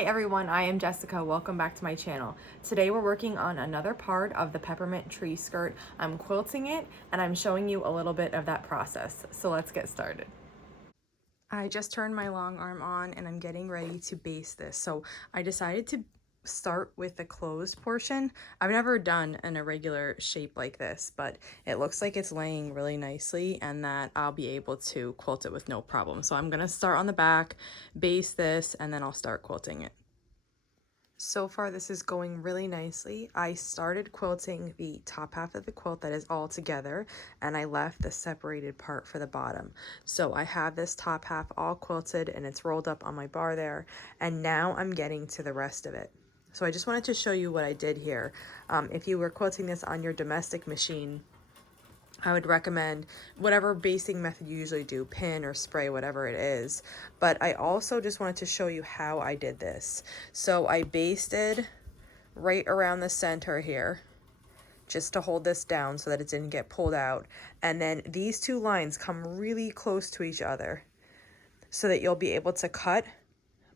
Hi everyone, I am Jessica. Welcome back to my channel. Today we're working on another part of the Peppermint Tree Skirt. I'm quilting it and I'm showing you a little bit of that process. So let's get started. I just turned my long arm on and I'm getting ready to base this. So I decided to start with the closed portion. I've never done an irregular shape like this, but it looks like it's laying really nicely and that I'll be able to quilt it with no problem. So I'm gonna start on the back, base this, and then I'll start quilting it. So far this is going really nicely. I started quilting the top half of the quilt that is all together and I left the separated part for the bottom. So I have this top half all quilted and it's rolled up on my bar there, and now I'm getting to the rest of it. So I just wanted to show you what I did here. If you were quilting this on your domestic machine, I would recommend whatever basting method you usually do, pin or spray, whatever it is. But I also just wanted to show you how I did this. So I basted right around the center here, just to hold this down so that it didn't get pulled out. And then these two lines come really close to each other so that you'll be able to cut,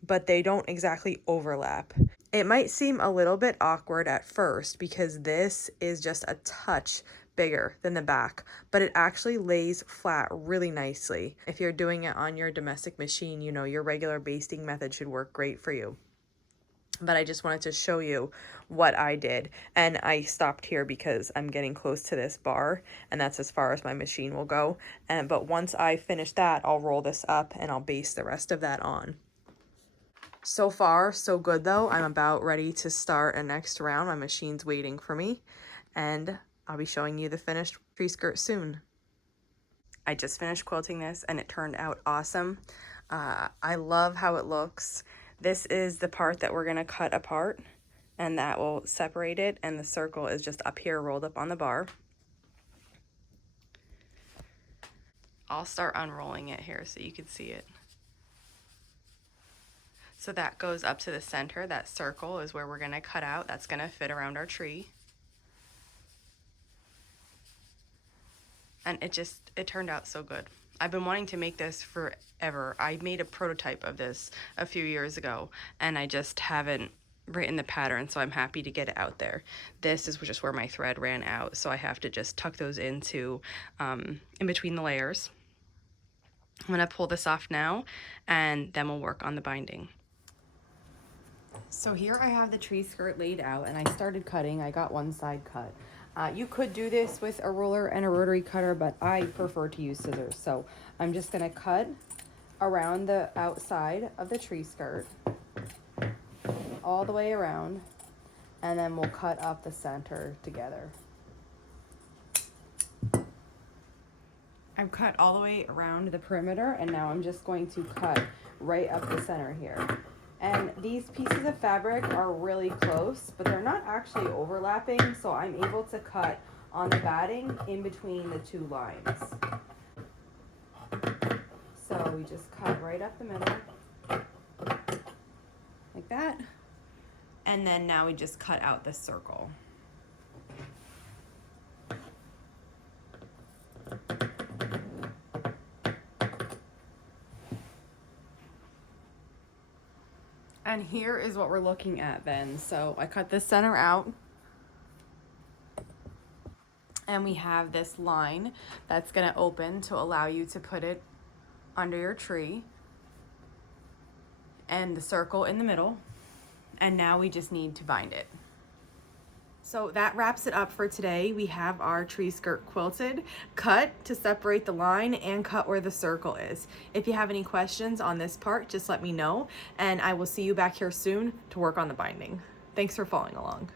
but they don't exactly overlap. It might seem a little bit awkward at first because this is just a touch bigger than the back, but it actually lays flat really nicely. If you're doing it on your domestic machine, you know, your regular basting method should work great for you. But I just wanted to show you what I did, and I stopped here because I'm getting close to this bar and that's as far as my machine will go. But once I finish that, I'll roll this up and I'll base the rest of that on. So far, so good though. I'm about ready to start a next round. My machine's waiting for me, and I'll be showing you the finished tree skirt soon. I just finished quilting this and it turned out awesome. I love how it looks. This is the part that we're gonna cut apart and that will separate it, and the circle is just up here rolled up on the bar. I'll start unrolling it here so you can see it. So that goes up to the center. That circle is where we're gonna cut out. That's gonna fit around our tree. And it turned out so good. I've been wanting to make this forever. I made a prototype of this a few years ago and I just haven't written the pattern, so I'm happy to get it out there. This is just where my thread ran out, so I have to just tuck those into in between the layers. I'm gonna pull this off now and then we'll work on the binding. So here I have the tree skirt laid out and I started cutting. I got one side cut. You could do this with a ruler and a rotary cutter, but I prefer to use scissors. So I'm just gonna cut around the outside of the tree skirt, all the way around, and then we'll cut up the center together. I've cut all the way around the perimeter and now I'm just going to cut right up the center here. And these pieces of fabric are really close, but they're not actually overlapping, so I'm able to cut on the batting in between the two lines. So we just cut right up the middle, like that. And then now we just cut out the circle. And here is what we're looking at then. So I cut the center out and we have this line that's gonna open to allow you to put it under your tree, and the circle in the middle. And now we just need to bind it. So that wraps it up for today. We have our tree skirt quilted, cut to separate the line, and cut where the circle is. If you have any questions on this part, just let me know, and I will see you back here soon to work on the binding. Thanks for following along.